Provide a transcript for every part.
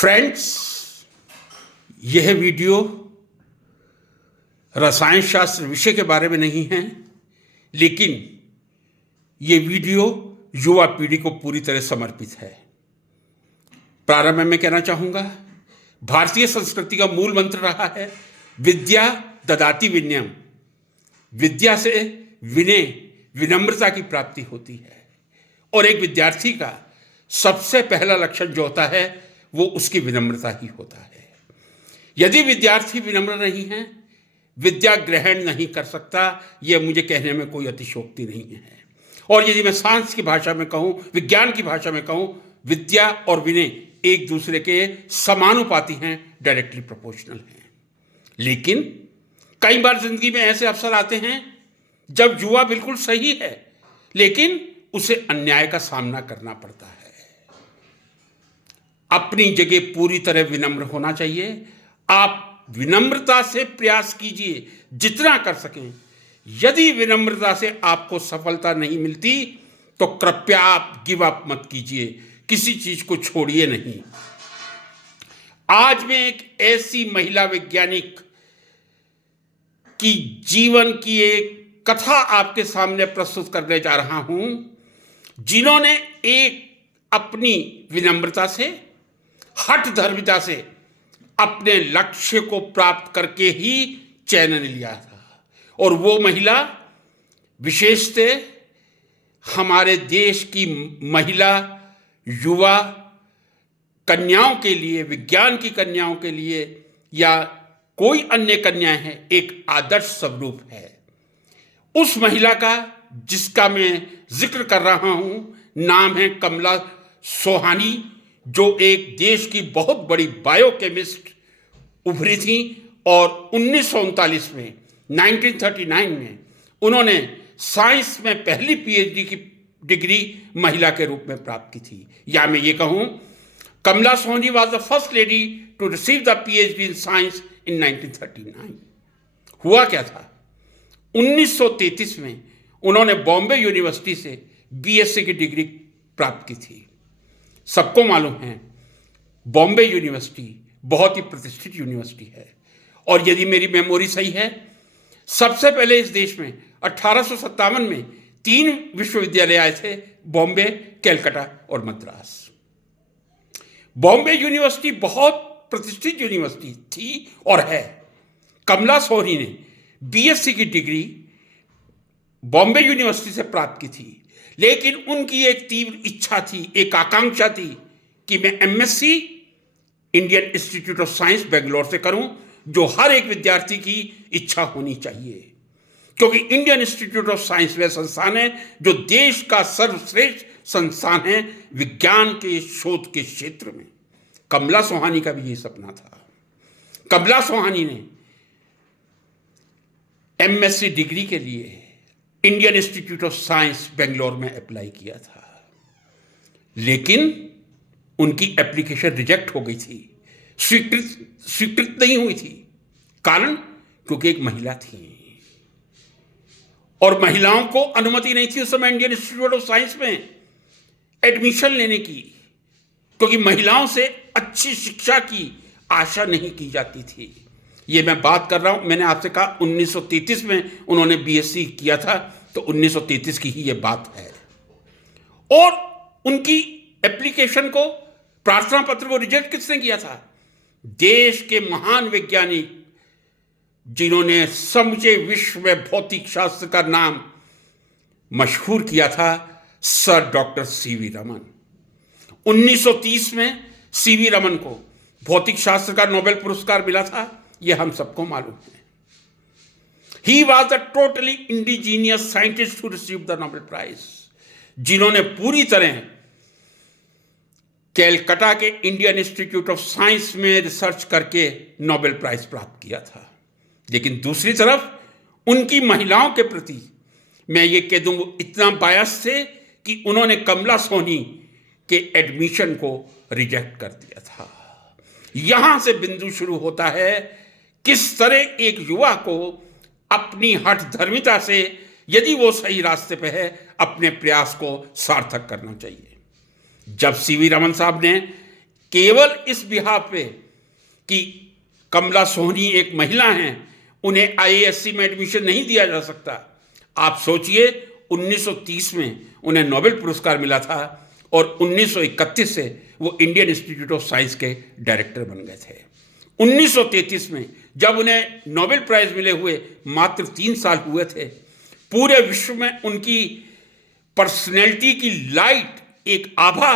Friends, यह video रसायन शास्त्र विषय के बारे में नहीं है, लेकिन यह वीडियो युवा पीढ़ी को पूरी तरह समर्पित है। प्रारंभ में मैं कहना चाहूँगा, भारतीय संस्कृति का मूल मंत्र रहा है विद्या ददाति विनयम। विद्या से विनय, विनम्रता की प्राप्ति होती है, और एक विद्यार्थी का सबसे पहला लक्षण जो होता है वो उसकी विनम्रता ही होता है। यदि विद्यार्थी विनम्र नहीं है, विद्या ग्रहण नहीं कर सकता, यह मुझे कहने में कोई अतिशयोक्ति नहीं है। और यदि मैं साइंस की भाषा में कहूँ, विज्ञान की भाषा में कहूँ, विद्या और विनय एक दूसरे के समानुपाती हैं, डायरेक्टली प्रोपोर्शनल हैं। लेकिन कई बार जिंदगी में ऐसे अवसर आते हैं जब युवा बिल्कुल सही है, लेकिन उसे अन्याय का सामना करना पड़ता है। अपनी जगह पूरी तरह विनम्र होना चाहिए। आप विनम्रता से प्रयास कीजिए जितना कर सकें। यदि विनम्रता से आपको सफलता नहीं मिलती तो कृपया आप गिव अप मत कीजिए, किसी चीज को छोड़िए नहीं। आज मैं एक ऐसी महिला वैज्ञानिक की जीवन की एक कथा आपके सामने प्रस्तुत करने जा रहा हूं, जिन्होंने एक अपनी विनम्रता से, हठ धर्मिता से अपने लक्ष्य को प्राप्त करके ही चयन लिया था। और वो महिला विशेषतः हमारे देश की महिला युवा कन्याओं के लिए, विज्ञान की कन्याओं के लिए या कोई अन्य कन्याएं हैं, एक आदर्श स्वरूप है। उस महिला का जिसका मैं जिक्र कर रहा हूं, नाम है कमला सोहानी, जो एक देश की बहुत बड़ी बायोकेमिस्ट उभरी थी। और 1939 में, 1939 में उन्होंने साइंस में पहली पीएचडी की डिग्री महिला के रूप में प्राप्त की थी। या मैं ये कहूँ, Kamala Sohani was the first lady to receive the PhD in science in 1939। हुआ क्या था, 1933 में उन्होंने बॉम्बे यूनिवर्सिटी से बीएससी की डिग्री प्राप्त की थी। सबको मालूम है बॉम्बे यूनिवर्सिटी बहुत ही प्रतिष्ठित यूनिवर्सिटी है। और यदि मेरी मेमोरी सही है, सबसे पहले इस देश में 1857 में 3 विश्वविद्यालय आए थे, बॉम्बे, कलकत्ता और मद्रास। बॉम्बे यूनिवर्सिटी बहुत प्रतिष्ठित यूनिवर्सिटी थी और है। कमला सोहानी ने बीएससी की डिग्री बॉम्बे यूनिवर्सिटी से प्राप्त की थी, लेकिन उनकी एक तीव्र इच्छा थी, एक आकांक्षा थी कि मैं MSc Indian institute of science Bangalore से करूं, जो हर एक विद्यार्थी की इच्छा होनी चाहिए, क्योंकि इंडियन इंस्टीट्यूट ऑफ साइंस वह संस्थान है जो देश का सर्वश्रेष्ठ संस्थान है विज्ञान के शोध के क्षेत्र में। कमला सोहानी का भी यही सपना था। कमला सोहानी ने एमएससी डिग्री के लिए Indian institute of science Bangalore में अप्लाई किया था, लेकिन उनकी एप्लीकेशन रिजेक्ट हो गई थी, स्वीकृत नहीं हुई थी। कारण, क्योंकि एक महिला थी और महिलाओं को अनुमति नहीं थी उस समय इंडियन इंस्टीट्यूट ऑफ साइंस में एडमिशन लेने की, क्योंकि महिलाओं से अच्छी शिक्षा की आशा नहीं की जाती थी। ये मैं बात कर रहा हूं, मैंने आपसे कहा 1933 में उन्होंने बीएससी किया था, तो 1933 की ही ये बात है। और उनकी एप्लीकेशन को, प्रार्थना पत्र को रिजेक्ट किसने किया था? देश के महान वैज्ञानिक जिन्होंने समूचे विश्व में भौतिक शास्त्र का नाम मशहूर किया था, सर डॉक्टर सीवी रमन। 1930 में सीवी रमन को भौतिक शास्त्र का नोबेल पुरस्कार मिला था, यह हम सबको मालूम है। He was a totally indigenous scientist who received the Nobel Prize, जिन्होंने पूरी तरह कलकत्ता के इंडियन इंस्टीट्यूट ऑफ साइंस में रिसर्च करके नोबेल प्राइज प्राप्त किया था। लेकिन दूसरी तरफ उनकी महिलाओं के प्रति मैं ये कह दूं, वो इतना बायस थे कि उन्होंने कमला सोहानी के एडमिशन को रिजेक्ट कर दिया था। यहां से बिंदु शुरू होता है किस तरह एक युवा को अपनी हठ धर्मिता से, यदि वो सही रास्ते पे है, अपने प्रयास को सार्थक करना चाहिए। जब सीवी रमन साहब ने केवल इस बिहाफ पे कि कमला सोहनी एक महिला हैं, उन्हें आईएएससी में एडमिशन नहीं दिया जा सकता। आप सोचिए, 1930 में उन्हें नोबेल पुरस्कार मिला था और 1931 से वो इंडियन इंस्टीट्यूट ऑफ साइंस के डायरेक्टर बन गए थे। 1933 में जब उन्हें नोबेल प्राइज मिले हुए मात्र 3 साल हुए थे, पूरे विश्व में उनकी पर्सनैलिटी की लाइट, एक आभा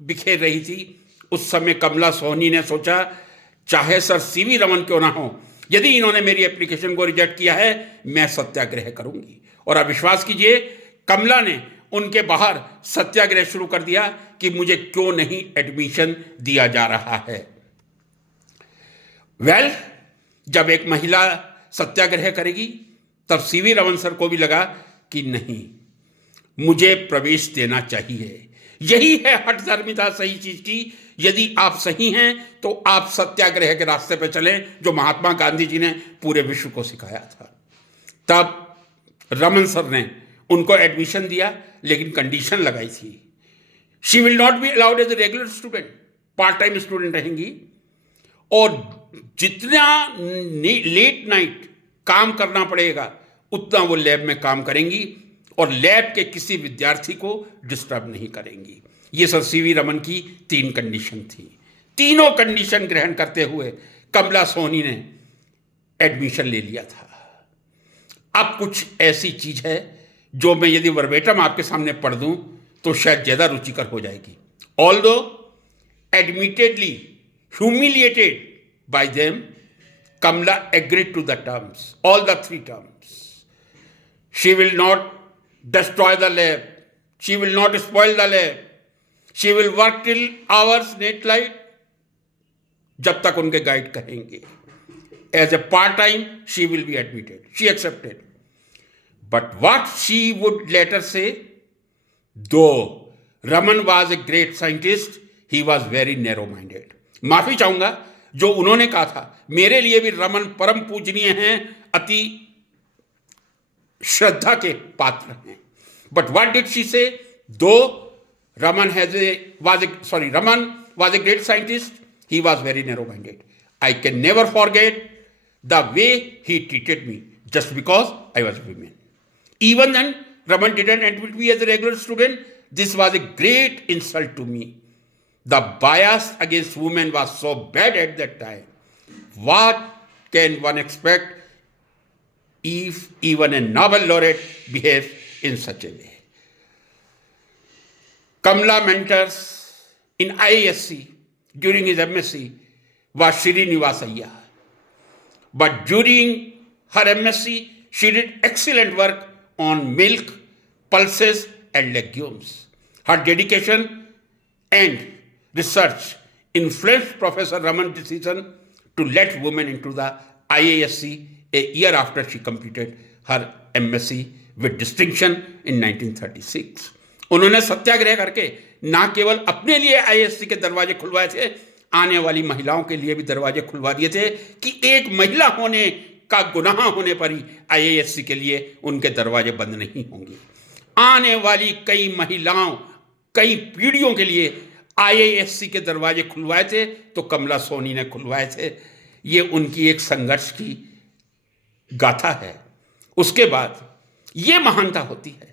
बिखेर रही थी। उस समय कमला सोहनी ने सोचा, चाहे सर सीवी रमन क्यों ना हो, यदि इन्होंने मेरी एप्लीकेशन को रिजेक्ट किया है, मैं सत्याग्रह करूंगी। और आप विश्वास कीजिए, कमला ने उनके बाहर सत्याग्रह शुरू कर दिया कि मुझे क्यों नहीं एडमिशन दिया जा रहा है। जब एक महिला सत्याग्रह करेगी, तब सीवी रमन सर को भी लगा कि नहीं, मुझे प्रवेश देना चाहिए। यही है हठधर्मिता सही चीज की। यदि आप सही हैं तो आप सत्याग्रह के रास्ते पर चलें, जो महात्मा गांधी जी ने पूरे विश्व को सिखाया था। तब रमन सर ने उनको एडमिशन दिया, लेकिन कंडीशन लगाई थी, she will not be allowed as a regular student, part time student रहेंगी, और जितना लेट नाइट काम करना पड़ेगा उतना वो लैब में काम करेंगी और लैब के किसी विद्यार्थी को डिस्टर्ब नहीं करेंगी। ये सर सीवी रमन की 3 कंडीशन थी। तीनों कंडीशन ग्रहण करते हुए कमला सोहनी ने एडमिशन ले लिया था। अब कुछ ऐसी चीज है जो मैं यदि वर्बेटम आपके सामने पढ़ दूं तो शायद ज्यादा रुचिकर हो जाएगी। Although admittedly humiliated bye them, Kamla agreed to the terms, all the 3 terms. She will not destroy the lab. She will not spoil the lab. She will work till hours late light, जब तक उनके guide कहेंगे. As a part-time, she will be admitted. She accepted. But what she would later say, though Raman was a great scientist, he was very narrow-minded. माफी चाहूंगा, जो उन्होंने कहा था, मेरे लिए भी रमन परम पूजनीय हैं, अति श्रद्धा के पात्र हैं. बट व्हाट डिड शी से? दो Raman was a great scientist, he was very narrow minded. I can never forget the way he treated me just because I was a woman. Even then, Raman didn't admit me as a regular student. This was a great insult to me. The bias against women was so bad at that time. What can one expect if even a Nobel laureate behaves in such a way? Kamla mentors in IISc during his MSc was Srinivas Iyer. But during her MSc, she did excellent work on milk, pulses and legumes. Her dedication and research influenced Professor Raman's decision to let women into the IISc a year after she completed her MSc with distinction in 1936. उन्होंने सत्याग्रह करके ना केवल अपने लिए IISc के दरवाजे खुलवाए थे, आने वाली महिलाओं के लिए भी दरवाजे खुलवा दिए थे कि एक महिला होने का गुनाह होने पर ही IISc के लिए उनके दरवाजे बंद नहीं होंगे. आने वाली कई महिलाओं, कई पीढ़ियों के लिए IISc के दरवाजे खुलवाए थे तो कमला सोहनी ने खुलवाए थे. ये उनकी एक संघर्ष की गाथा है. उसके बाद ये महानता होती है.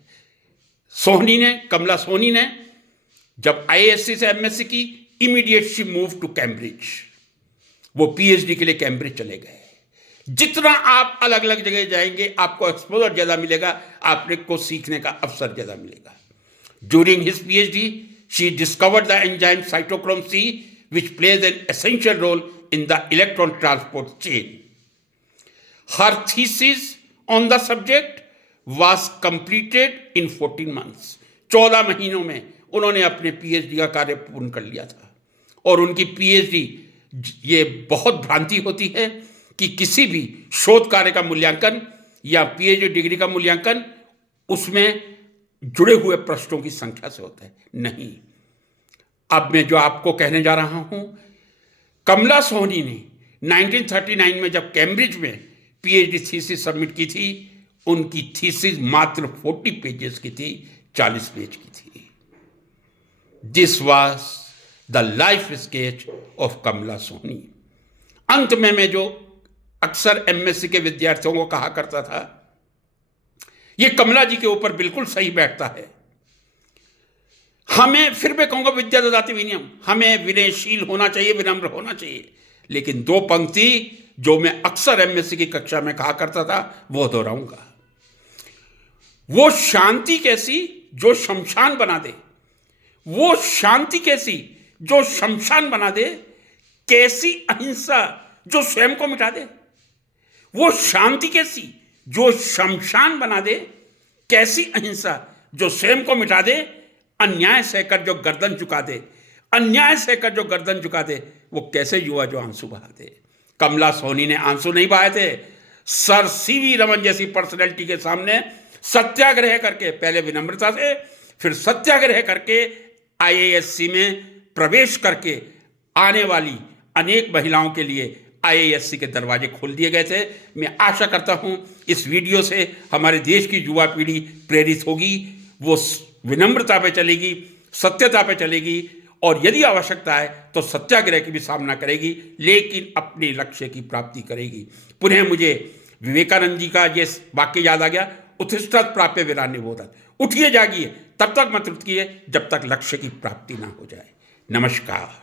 कमला सोहनी ने जब IISc से MSc की, immediate she move to Cambridge. वो PhD के लिए कैम्ब्रिज चले गए. जितना आप अलग अलग जगह जाएंगे आपको एक्सपोजर ज्यादा मिलेगा, आपको सीखने का अवसर ज्यादा मिलेगा. During his PhD, she discovered the enzyme cytochrome C, which plays an essential role in the electron transport chain. Her thesis on the subject was completed in 14 months. 14 महीनों में उन्होंने अपने PhD का कार्य पूर्ण कर लिया था. और उनकी PhD, ये बहुत भ्रांति होती है कि किसी भी शोध कार्य का मूल्यांकन या PhD डिग्री का मूल्यांकन उसमें जुड़े हुए प्रश्नों की संख्या से होता है. नहीं. अब मैं जो आपको कहने जा रहा हूं, कमला सोहनी ने 1939 में जब कैम्ब्रिज में PhD थीसिस सबमिट की थी, उनकी थीसिस मात्र 40 पेजेस की थी, 40 पेज की थी. This was the life sketch of Kamala Soni. अंत में मैं जो अक्सर एमएससी के विद्यार्थियों को कहा करता था, ये कमला जी के ऊपर बिल्कुल सही बैठता है। हमें, फिर मैं कहूंगा विद्या ददाति विनयम, हमें विनयशील होना चाहिए, विनम्र होना चाहिए। लेकिन दो पंक्ति जो मैं अक्सर एमएससी की कक्षा में कहा करता था वो दोहराऊंगा। वो शांति कैसी जो शमशान बना दे, वो शांति कैसी जो शमशान बना दे, कैसी अहिंसा जो स्वयं को मिटा दे। वो शांति कैसी जो शमशान बना दे, कैसी अहिंसा जो स्वयं को मिटा दे। अन्याय सहकर जो गर्दन झुका दे, अन्याय सहकर जो गर्दन झुका दे, वो कैसे युवा जो आंसू बहा दे। कमला सोनी ने आंसू नहीं बहाए थे। सर सीवी रमन जैसी पर्सनैलिटी के सामने सत्याग्रह करके, पहले विनम्रता से, फिर सत्याग्रह करके आईएएससी में प्रवेश करके आने वाली अनेक महिलाओं के लिए आईएएससी के दरवाजे खोल दिए गए थे। मैं आशा करता हूं इस वीडियो से हमारे देश की युवा पीढ़ी प्रेरित होगी, वो विनम्रता पे चलेगी, सत्यता पे चलेगी, और यदि आवश्यकता है तो सत्याग्रह की भी सामना करेगी, लेकिन अपने लक्ष्य की प्राप्ति करेगी। पुनः मुझे विवेकानंद जी का ये वाक्य याद आ गया, उत्तिष्ठत् प्राप्य वीरान्य बोधत्। उठिए जागिए, तब तक मत रुकिए जब तक लक्ष्य की प्राप्ति ना हो जाए। नमस्कार।